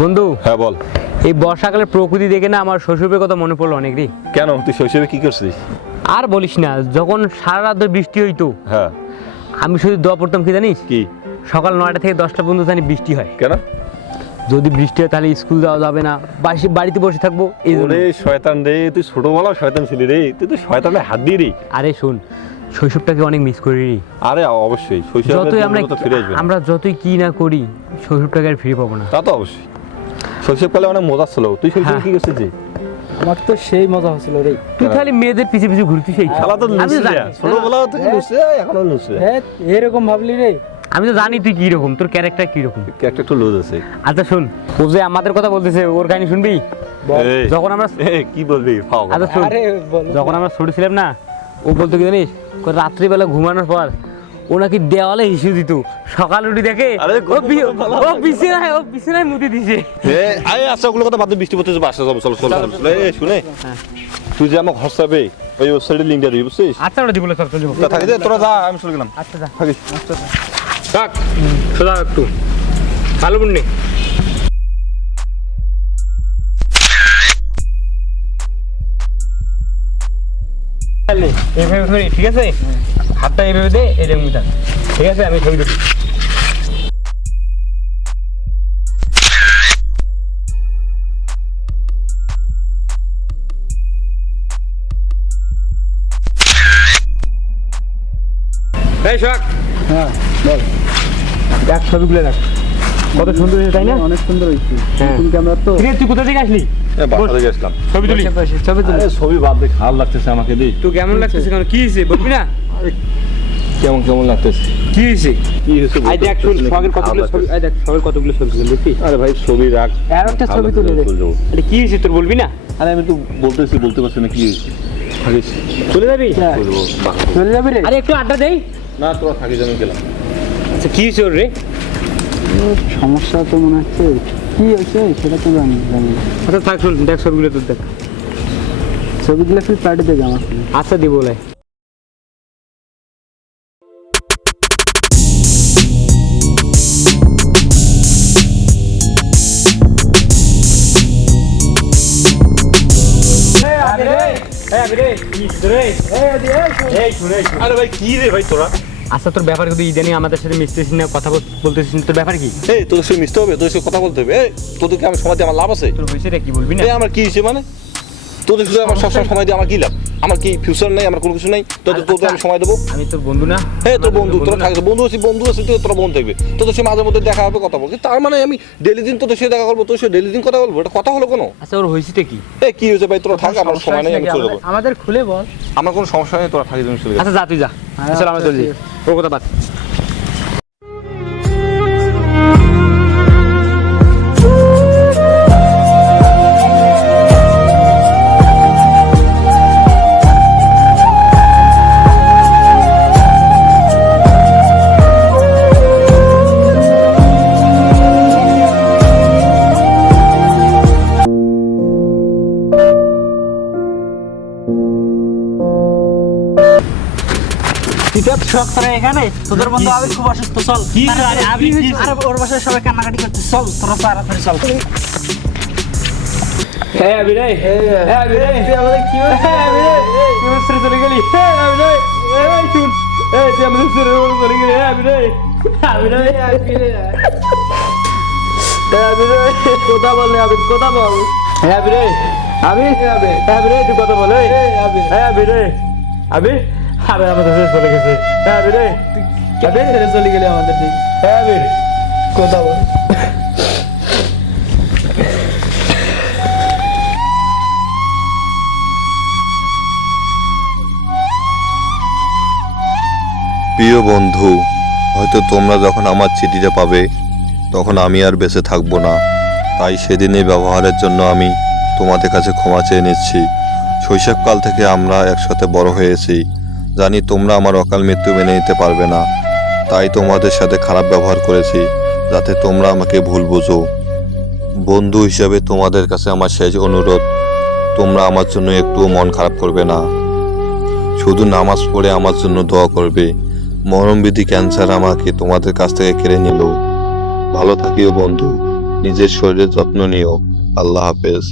বন্ধু হ্যাঁ বল। এই বর্ষাকালের প্রকৃতি দেখে না আমার শৈশবের কথা মনে পড়ল অনেক রে কেন? তুই শৈশবে কি করছিস? আর বলিস না যখন সারা রাত ধরে বৃষ্টি হইতো হ্যাঁ। আমি শুধু দোয়া পড়তাম কি জানিস? কি? সকাল নয়টা থেকে দশটা পর্যন্ত জানি বৃষ্টি হয়। কেন? যদি বৃষ্টি হয় তাহলে স্কুল যাওয়া যাবে না। বাসি বাড়িতে বসে থাকব এই জন্য। ওরে শয়তান রে তুই ছোটবেলা শয়তান ছিলি রে তুই তো শয়তানে হাত দিয়ে রে আরে শোন শৈশবটাকে অনেক মিস করি রে। আরে অবশ্যই শৈশবের যতই আমরা ফিরে আসবে আমরা যতই কি না করি শৈশবটাকে আর ফিরে পাবো না। তা তো অবশ্যই। শৈশবকালে অনেক মজা ছিল। তুই শৈশবে হ্যাঁ। কি করছিস আমার তো সেই মজা হচ্ছিল রে। তুই খালি মেয়েদের পিছে পিছে ঘুরতিস এই? খেলা তো। ছোটবেলা থেকে এখনও লুচি হ্যাঁ এরকম ভাবলি রে। আমি তো জানি তুই কি রকম তোর ক্যারেক্টার কি রকম একটা লুজ আছে। আচ্ছা শুন ও যে আমাদের কথা বলতেছে ওর কাহিনী শুনবি? যখন আমরা কি বলবি? ফাও আচ্ছা শুন আরে যখন আমরা ছোট ছিলাম না ও বলতো কি জানিস রাত্রিবেলা ঘুমানোর পর ও নাকি দেওয়ালে হিসু দিত। সকাল উঠি দেখে আরে, ও বি- ও বিছানায় ও বিছানায় মুতি দিছে। এই, আরে আচ্ছা ওগুলো কথা বাদ দে, বৃষ্টি পড়তেছে বাসা যাব চলো চলো চলো, চলো এই শুনে হ্যাঁ। তুই যে আমাকে হসাবে ওই ওয়েবসাইটে লিঙ্ক দিয়ে দিবি বুঝছিস? আচ্ছা ওটা দিবলে সব চলে যাব থাকি দে তোরা যা আমি চলে গেলাম। আচ্ছা যা। থাক সোজা একটু। ভালো বুননি? ধরি, ঠিক আছে? হাতটা এইভাবে দে এরকম মিটার ঠিক আছে, আমি ছবি দেখি এই শখ হ্যাঁ বল। দেখ ছবিগুলো দেখ। কত সুন্দর হয়েছে তাই না? অনেক সুন্দর হয়েছে। হ্যাঁ। নতুন ক্যামেরা তো ঠিক আছে তুই কোথা থেকে আসলি? ছবি তুলি। ছবি তুলি। ছবি বাদ দে খারাপ লাগতেছে আমাকে দি। তুই কেমন লাগতেছে কেন? কি হয়েছে? বলবি না? কেমন কেমন লাগতেছে? কি হয়েছে? কি হয়েছে আই দেখ শুন শখের কতগুলো ছবি আই দেখ শখের কতগুলো ছবি তুলি দেখছিস আরে ভাই ছবি রাখ। আর একটা ছবি তুলে দে। আরে কি হয়েছে তোর বলবি না? আরে আমি তো বলতেছি বলতে পারছি না কি হয়েছে? চলে যাবি? হ্যাঁ। চলে যাবি রে? আরে একটু আড্ডা দেই। না তোরা থাকিস আমি গেলাম। আচ্ছা কি হয়েছে রে? সমস্যা তো মনে হচ্ছে। কি হয়েছে? সেটা তো জানি জানি না। আচ্ছা থাক শুন দেখ ছবিগুলো তোর দেখ। ছবিগুলো ফির পাঠিয়ে দেবে আমার আচ্ছা দিব বলে আরে ভাই কি রে ভাই তোরা? আচ্ছা তোর ব্যাপার কিন্তু ইদানিং আমাদের সাথে মিশতেছিস না কথা বল- বলতেছিস তোর ব্যাপার কি? এই তোদের সঙ্গে মিশতে হবে তোদের সঙ্গে কথা বলতে হবে এই তোদেরকে আমার সময় দিয়ে আমার লাভ আছে? তোর হয়েছে রে কি বলবি না? এই আমার কি হয়েছে মানে? তোদের শুধু আমার সবসময় সময় দিয়ে আমার কি লাভ? আমার কি ফিউচার নেই আমার কোনো কিছু নেই? তোদের তোদের আমি সময় দেবো? আমি তোর বন্ধু না? হ্যাঁ তোর বন্ধু তোরা। থাকবে বন্ধু আছি বন্ধু আছে তো তোরা বন্ধু থাকবে। তোদের সে মাঝে মধ্যে দেখা হবে কথা বলবি। তার মানে আমি ডেলি দিন তোদের সাথে দেখা করব তোর সাথে ডেলি দিন কথা বলব? এটা কথা হলো কোনো? আচ্ছা ওর হয়েছে কি? এই কি হয়েছে ভাই? তোরা থাক আমার সময় নেই আমি চলে যাব। আমাদের খুলে বল। আমার কোনো সমস্যা নেই তোরা থাকি তুমি চলে আচ্ছা যা তুই যা। হ্যাঁ, চল আমরা আচ্ছা, চলে যাই ঠিক ওর শখ তোরা এখানে তোদের বন্ধু আবি খুব অসুস্থ চল কি রে, আরে আবি কি হয়েছে? আরে ওর বাসায় সবাই কান্নাকাটি করতে চল তোরা তাড়াতাড়ি চল হ্যাঁ রে হ্যাঁ আবি তুই আমাদের কি হ্যাঁ আবি রে তুই আমার চলে গেলি হ্যাঁ আবি এই শুন এই তুই আমাদের ছেড়ে চলে গেলি হ্যাঁ আবি রে হ্যাঁ, আবি কথা বল রে, কথা বল হ্যাঁ আবি রে আবি আবি। হ্যাঁ আবি রে তুই কথা বল এই আবি। হ্যাঁ আবি রে আবি আবে আমাদের ছেড়ে চলে গেছে। হ্যাঁ রে কেন ছেড়ে চলে গেলি আমাদের ঠিক হ্যাঁ আবি কথা বল। প্রিয় বন্ধু হয়তো তোমরা যখন আমার চিঠিটা পাবে তখন আমি আর বেঁচে থাকব না। তাই সেদিনের ব্যবহারের জন্য আমি তোমাদের কাছে ক্ষমা চেয়ে নিচ্ছি। শৈশবকাল থেকে আমরা একসাথে বড় হয়েছি। জানি তোমরা আমার অকাল মৃত্যু মেনে নিতে পারবে না। তাই তোমাদের সাথে খারাপ ব্যবহার করেছি, যাতে তোমরা আমাকে ভুল বুঝো। বন্ধু হিসাবে তোমাদের কাছে আমার শেষ অনুরোধ, তোমরা আমার জন্য একটুও মন খারাপ করবে না। শুধু নামাজ পড়ে আমার জন্য দোয়া করবে। মরমবিধি ক্যান্সার আমাকে তোমাদের কাছ থেকে কেড়ে নিল। ভালো থাকিও বন্ধু, নিজের শরীরের যত্ন নিও। আল্লাহ হাফেজ।